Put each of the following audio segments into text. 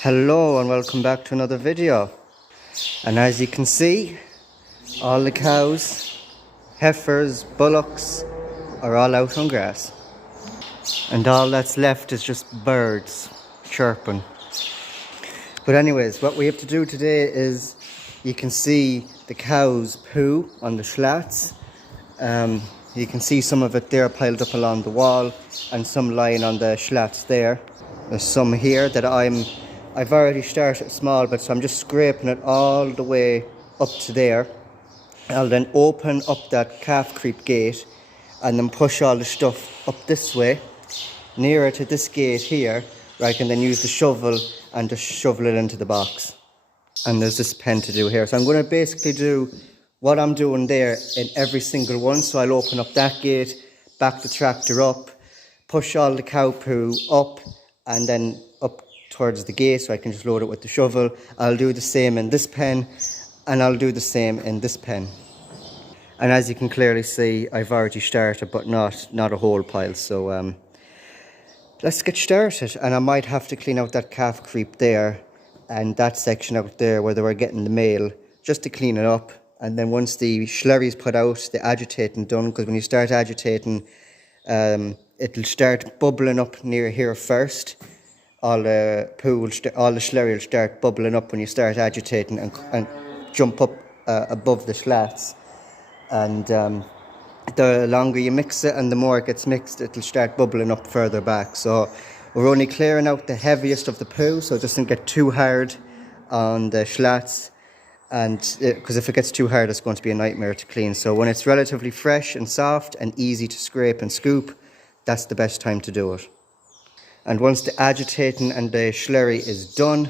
Hello and welcome back to another video. And as you can see, all the cows, heifers, bullocks are all out on grass. And all that's left is just birds chirping. But anyways, what we have to do today is, you can see the cows poo on the slats. You can see some of it there piled up along the wall and some lying on the slats there. There's some here that I've already started small, but so I'm just scraping it all the way up to there. I'll then open up that calf creep gate and then push all the stuff up this way, nearer to this gate here, where I can then use the shovel and just shovel it into the box. And there's this pen to do here. So I'm going to basically do what I'm doing there in every single one. So I'll open up that gate, back the tractor up, push all the cow poo up and then up towards the gate so I can just load it with the shovel. I'll do the same in this pen and I'll do the same in this pen. And as you can clearly see, I've already started, but not a whole pile. So let's get started. And I might have to clean out that calf creep there and that section out there where they were getting the mail, just to clean it up. And then once the slurry's put out, the agitating done, because when you start agitating, it'll start bubbling up near here first. All the slurry will start bubbling up when you start agitating and jump up above the slats. And the longer you mix it and the more it gets mixed, it'll start bubbling up further back. So we're only clearing out the heaviest of the poo, so it doesn't get too hard on the slats. And because if it gets too hard, it's going to be a nightmare to clean. So when it's relatively fresh and soft and easy to scrape and scoop, that's the best time to do it. And once the agitating and the slurry is done,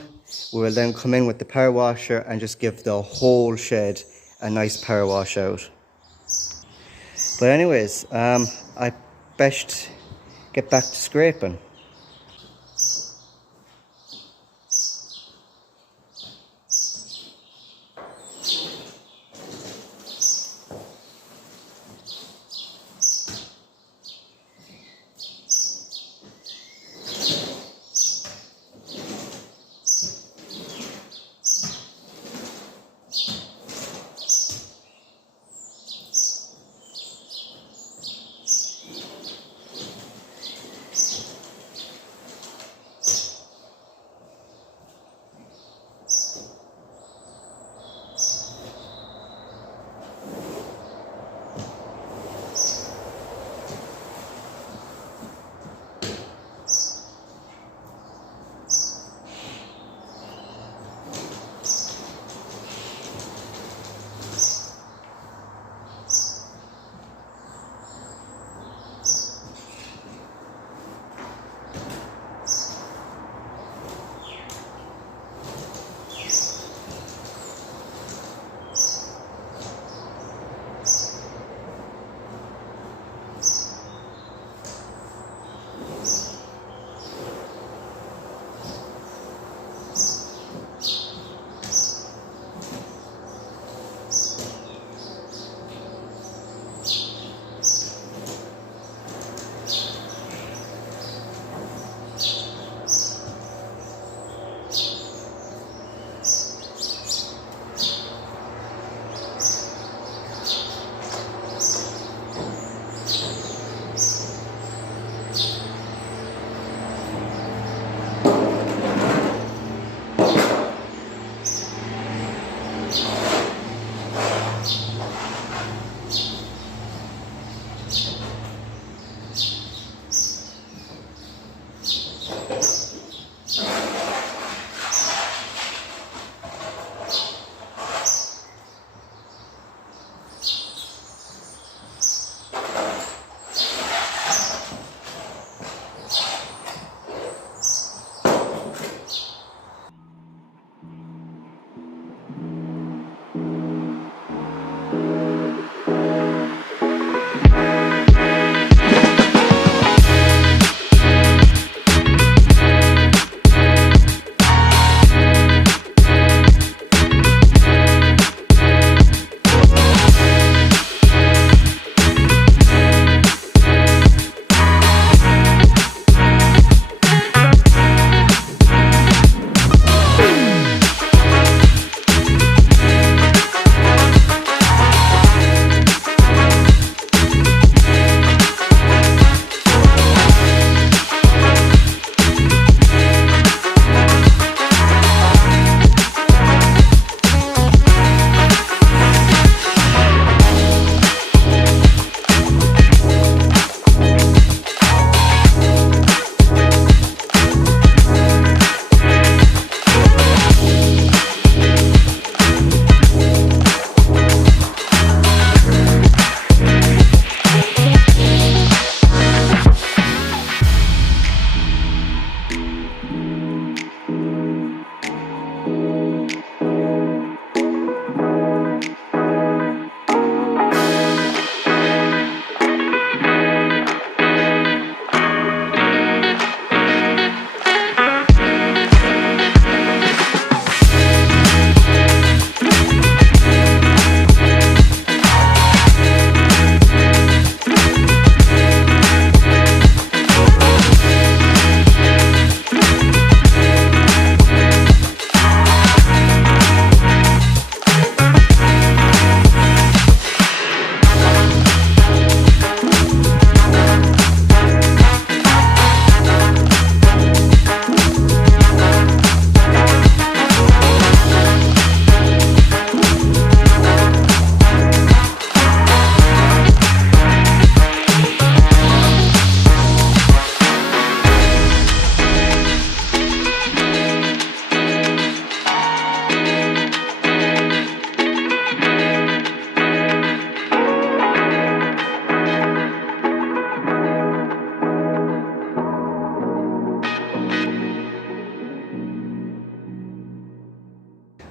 we will then come in with the power washer and just give the whole shed a nice power wash out. But anyways, I best get back to scraping.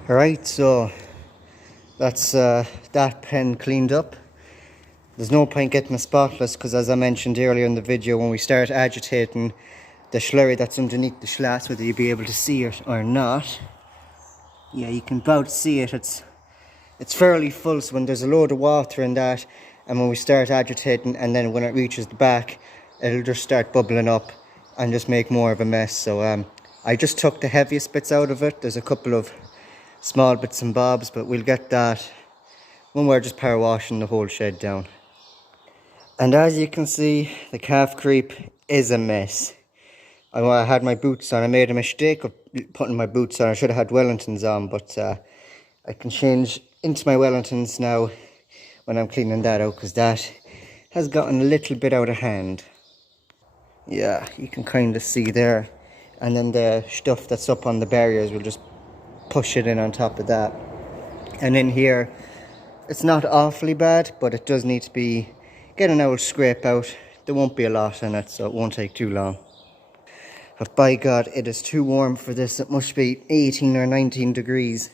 Alright, so that's that pen cleaned up. There's no point getting it spotless because, as I mentioned earlier in the video, when we start agitating the slurry that's underneath the slats, whether you'll be able to see it or not, yeah, you can about see it. It's fairly full, so when there's a load of water in that, and when we start agitating, and then when it reaches the back, it'll just start bubbling up and just make more of a mess. So I just took the heaviest bits out of it. There's a couple of small bits and bobs, but we'll get that when we're just power washing the whole shed down. And as you can see, the calf creep is a mess. I had my boots on. I made a mistake of putting my boots on. I should have had Wellingtons on, but I can change into my Wellingtons now when I'm cleaning that out, because that has gotten a little bit out of hand. Yeah, you can kind of see there. And then the stuff that's up on the barriers, will just push it in on top of that. And in here, it's not awfully bad, but it does need to be getting an old scrape out. There won't be a lot in it, so it won't take too long. But by God, it is too warm for this. It must be 18 or 19 degrees.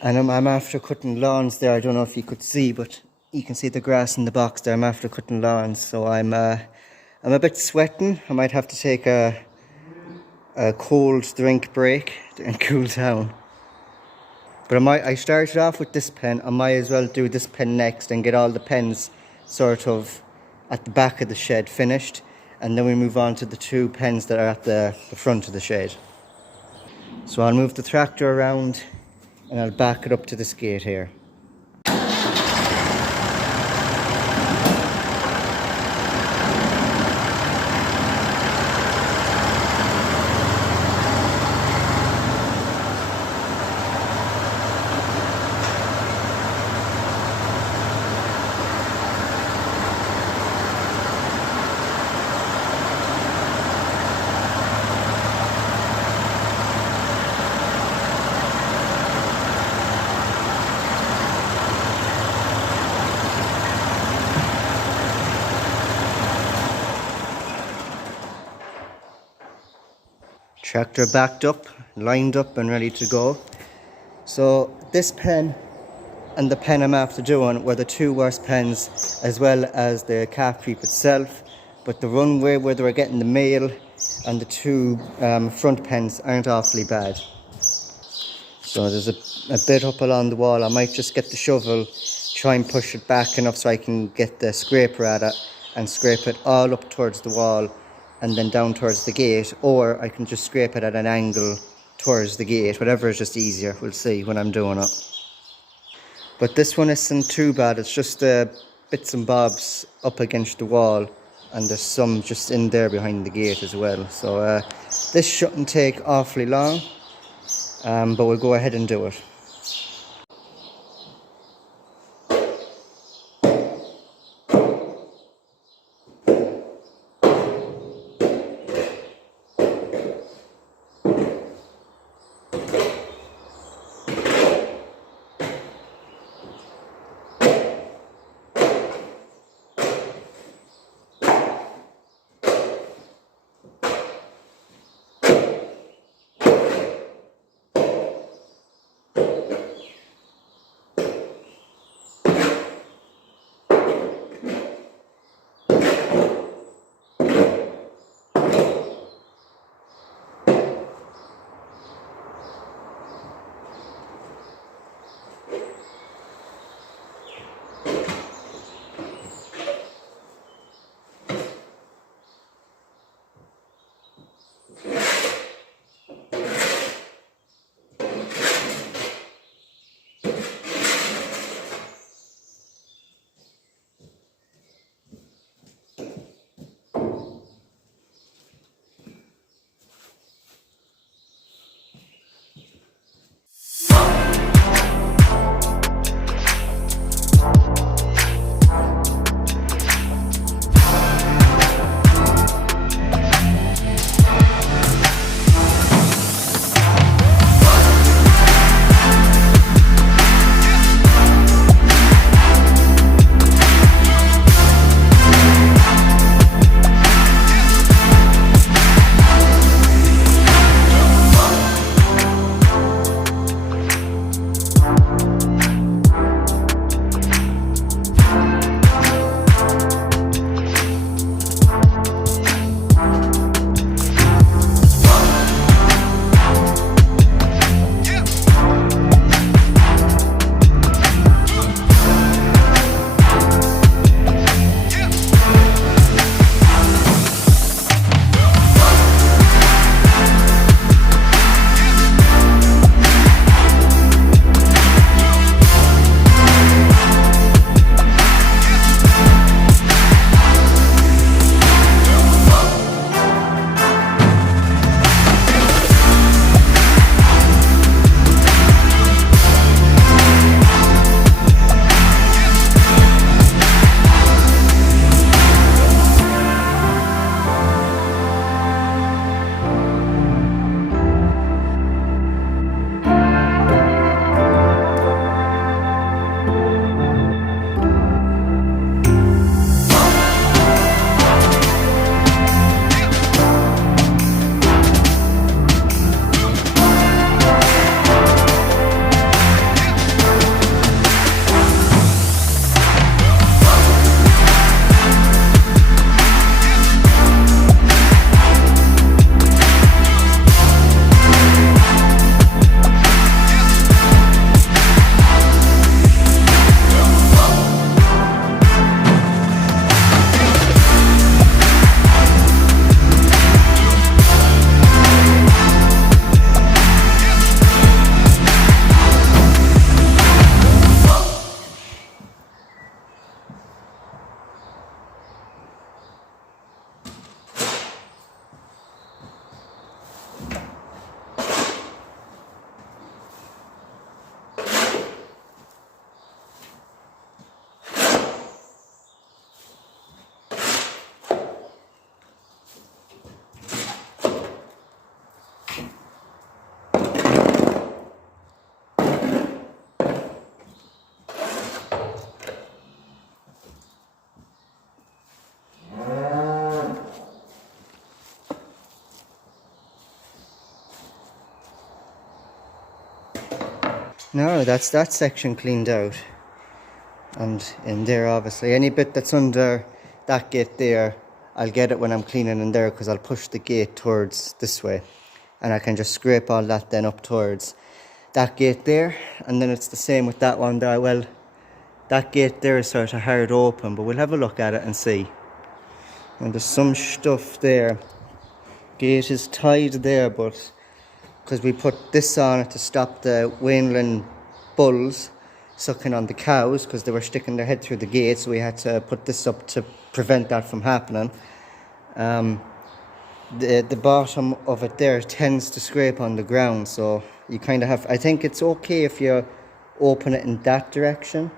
And I'm after cutting lawns there. I don't know if you could see, but you can see the grass in the box there. I'm after cutting lawns, so I'm a bit sweating. I might have to take a cold drink break and cool down. But I started off with this pen. I might as well do this pen next and get all the pens sort of at the back of the shed finished. And then we move on to the two pens that are at the front of the shed. So I'll move the tractor around and I'll back it up to this gate here. Tractor backed up, lined up and ready to go. So this pen and the pen I'm after doing were the two worst pens, as well as the calf creep itself. But the runway where they were getting the mail and the two front pens aren't awfully bad. So there's a bit up along the wall. I might just get the shovel, try and push it back enough so I can get the scraper at it and scrape it all up towards the wall and then down towards the gate, or I can just scrape it at an angle towards the gate. Whatever is just easier. We'll see when I'm doing it. But this one isn't too bad. It's just bits and bobs up against the wall, and there's some just in there behind the gate as well. So this shouldn't take awfully long, but we'll go ahead and do it. No, that's that section cleaned out. And in there, obviously, any bit that's under that gate there, I'll get it when I'm cleaning in there, because I'll push the gate towards this way. And I can just scrape all that then up towards that gate there. And then it's the same with that one there. Well, that gate there is sort of hard open, but we'll have a look at it and see. And there's some stuff there. Gate is tied there, but because we put this on it to stop the Wainland bulls sucking on the cows, because they were sticking their head through the gate, so we had to put this up to prevent that from happening. The bottom of it there tends to scrape on the ground, so you kind of have, I think it's okay if you open it in that direction.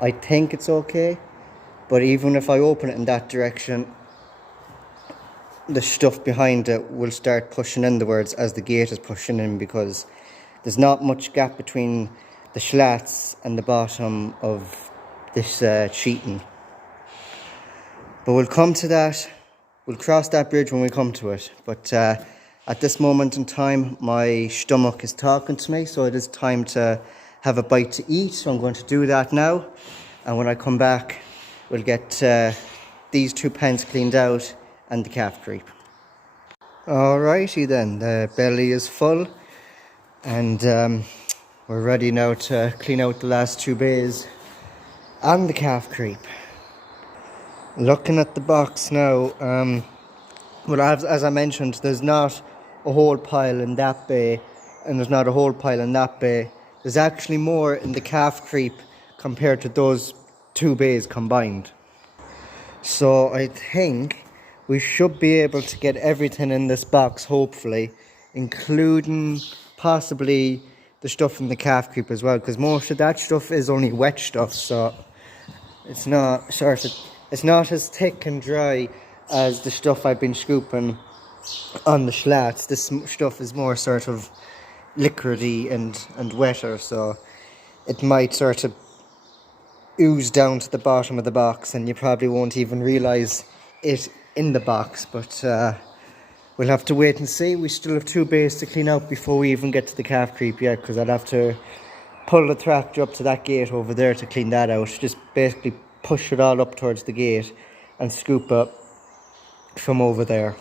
I think it's okay, but even if I open it in that direction, the stuff behind it will start pushing inwards as the gate is pushing in, because there's not much gap between the slats and the bottom of this sheeting. But we'll come to that. We'll cross that bridge when we come to it. But at this moment in time, my stomach is talking to me, so it is time to have a bite to eat. So I'm going to do that now. And when I come back, we'll get these 2 pens cleaned out and the calf creep. Alrighty then, the belly is full, and we're ready now to clean out the last 2 bays and the calf creep. Looking at the box now, well, as I mentioned, there's not a whole pile in that bay, and there's not a whole pile in that bay. There's actually more in the calf creep compared to those 2 bays combined. So I think we should be able to get everything in this box, hopefully, including possibly the stuff in the calf creep as well, because most of that stuff is only wet stuff, so it's not as thick and dry as the stuff I've been scooping on the slats. This stuff is more sort of liquidy and wetter, so it might sort of ooze down to the bottom of the box, and you probably won't even realise it in the box. But we'll have to wait and see. We still have 2 bays to clean out before we even get to the calf creep yet, because I'd have to pull the tractor up to that gate over there to clean that out. Just basically push it all up towards the gate and scoop up from over there.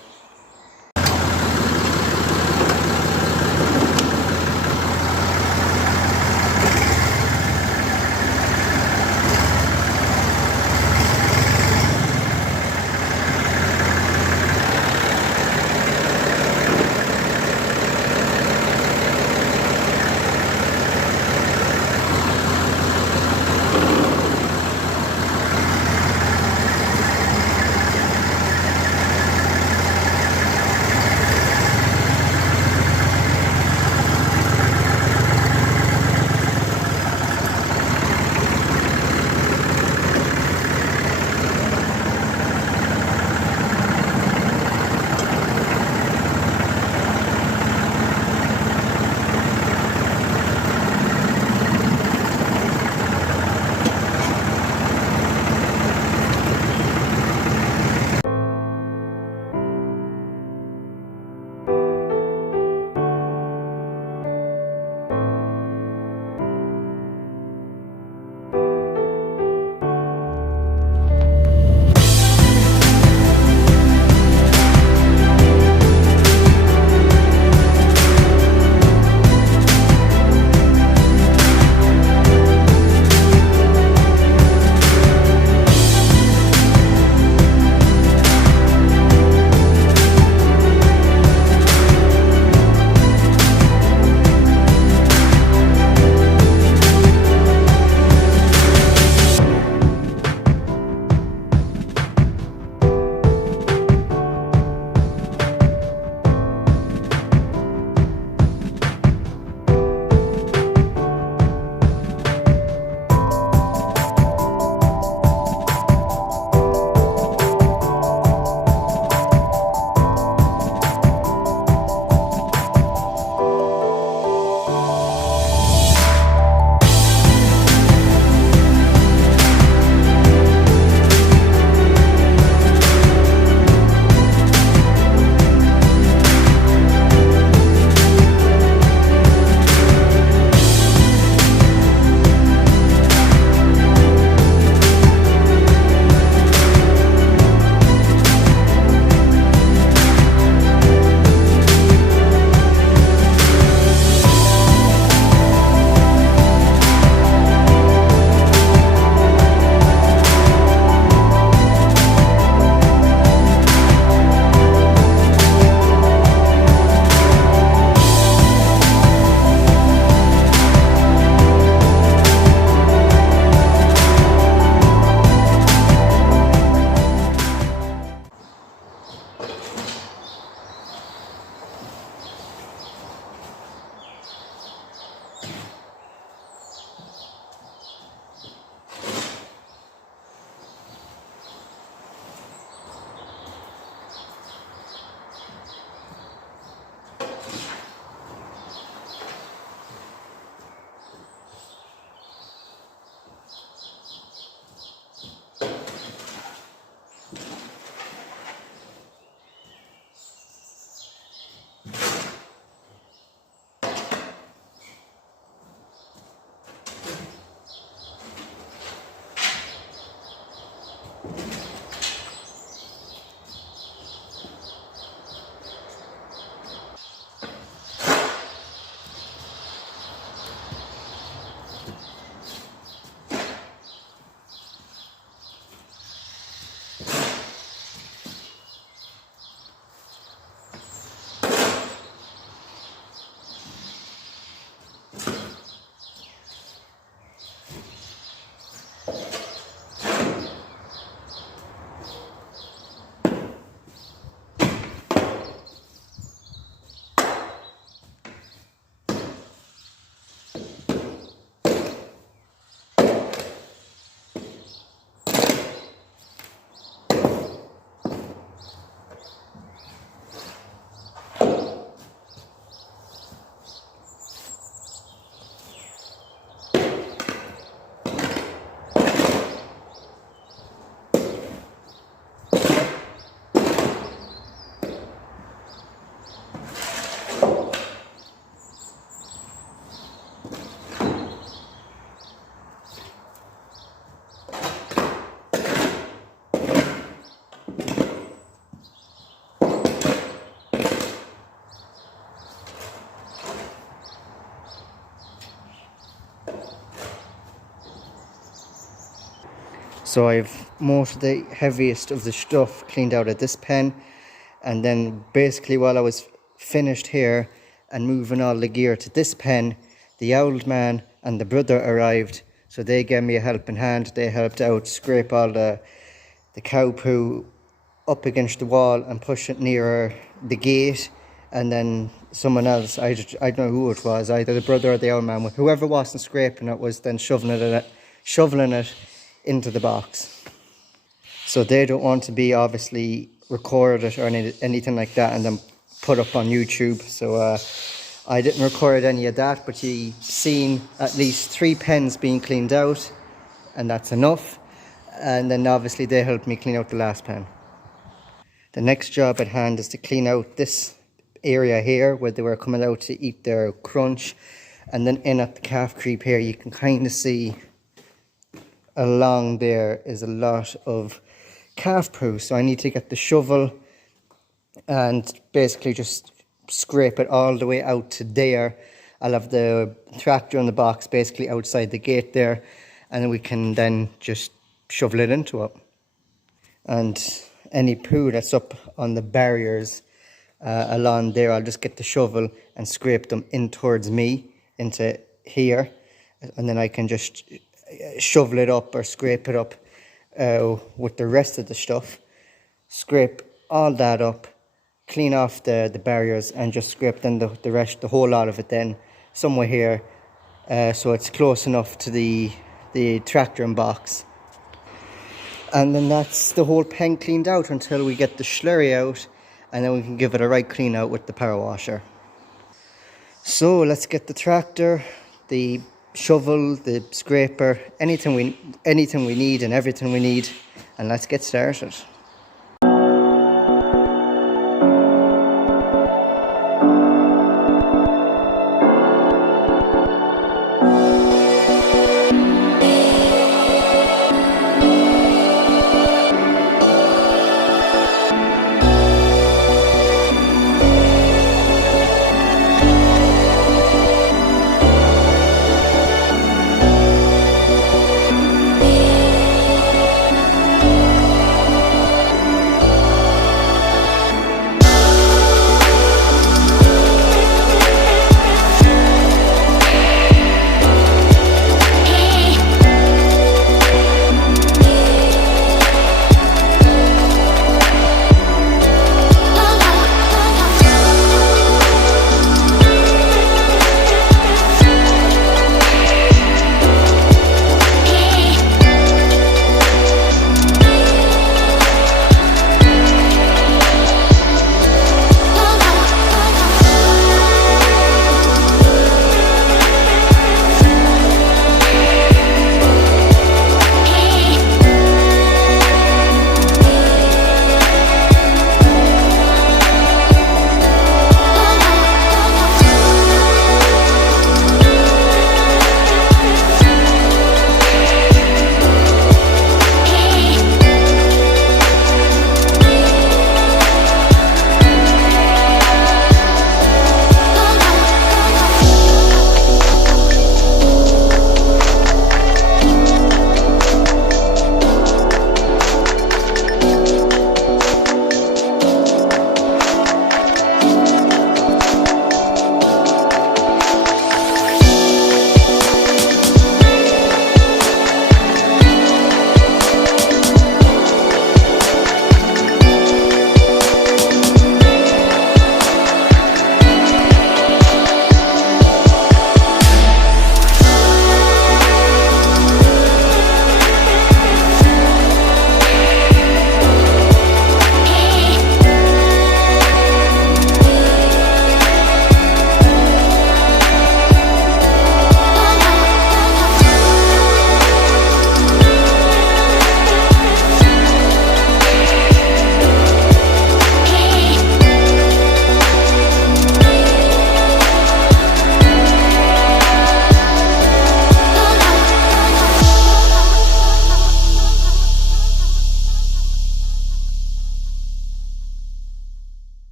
So I've most of the heaviest of the stuff cleaned out of this pen, and then basically while I was finished here and moving all the gear to this pen, the old man and the brother arrived, so they gave me a helping hand. They helped out scrape all the cow poo up against the wall and push it nearer the gate, and then someone else, I don't know who it was, either the brother or the old man, whoever wasn't scraping it was then shoveling it into the box. So they don't want to be obviously recorded or anything like that and then put up on YouTube. So I didn't record any of that, but you seen at least 3 pens being cleaned out, and that's enough. And then obviously they helped me clean out the last pen. The next job at hand is to clean out this area here where they were coming out to eat their crunch, and then in at the calf creep here you can kind of see along there is a lot of calf poo. So I need to get the shovel and basically just scrape it all the way out to there. I'll have the tractor in the box basically outside the gate there, and then we can then just shovel it into it. And any poo that's up on the barriers along there, I'll just get the shovel and scrape them in towards me into here, and then I can just shovel it up or scrape it up with the rest of the stuff. Scrape all that up, clean off the barriers, and just scrape then the rest, the whole lot of it then somewhere here, so it's close enough to the tractor and box. And then that's the whole pen cleaned out until we get the slurry out, and then we can give it a right clean out with the power washer. So let's get the tractor, the shovel, the scraper, anything we need and everything we need, and let's get started.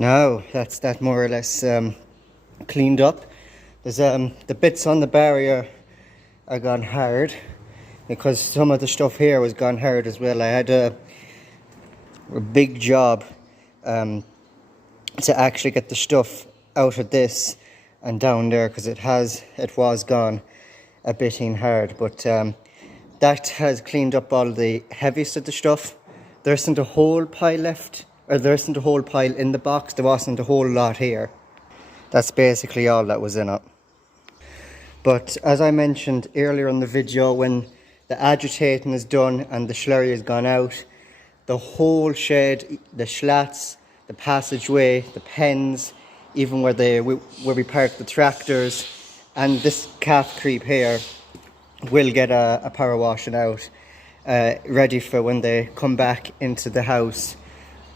Now that's that more or less cleaned up. There's the bits on the barrier are gone hard, because some of the stuff here was gone hard as well. I had a big job to actually get the stuff out of this and down there, because it was gone a bit in hard. But that has cleaned up all the heaviest of the stuff. There isn't a whole pile left, or there isn't a whole pile in the box. There wasn't a whole lot here. That's basically all that was in it. But as I mentioned earlier in the video, when the agitating is done and the slurry has gone out, the whole shed, the slats, the passageway, the pens, even where we park the tractors, and this calf creep here will get a power washing out, ready for when they come back into the house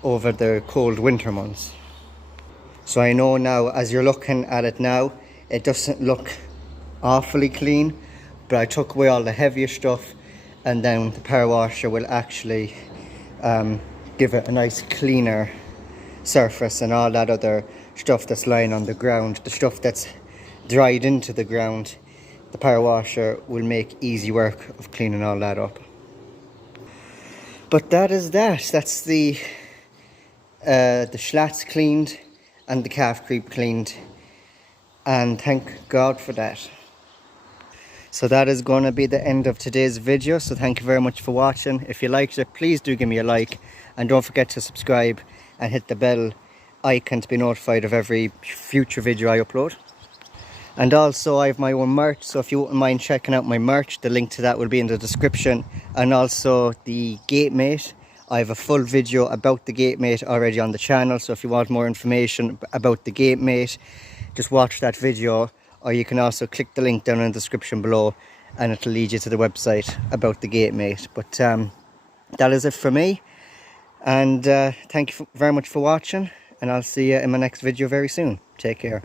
over the cold winter months. So I know now, as you're looking at it now, it doesn't look awfully clean, but I took away all the heavier stuff, and then the power washer will actually give it a nice cleaner surface, and all that other stuff that's lying on the ground, the stuff that's dried into the ground, the power washer will make easy work of cleaning all that up. But that's the slats cleaned and the calf creep cleaned, and thank God for that. So that is going to be the end of today's video. So thank you very much for watching. If you liked it, please do give me a like, and don't forget to subscribe and hit the bell icon to be notified of every future video I upload. And also, I have my own merch, so if you wouldn't mind checking out my merch, the link to that will be in the description. And also the gate mate, I have a full video about the gate mate already on the channel, so if you want more information about the gate mate, just watch that video, or you can also click the link down in the description below and it'll lead you to the website about the gate mate. But that is it for me, and thank you very much for watching, and I'll see you in my next video very soon. Take care.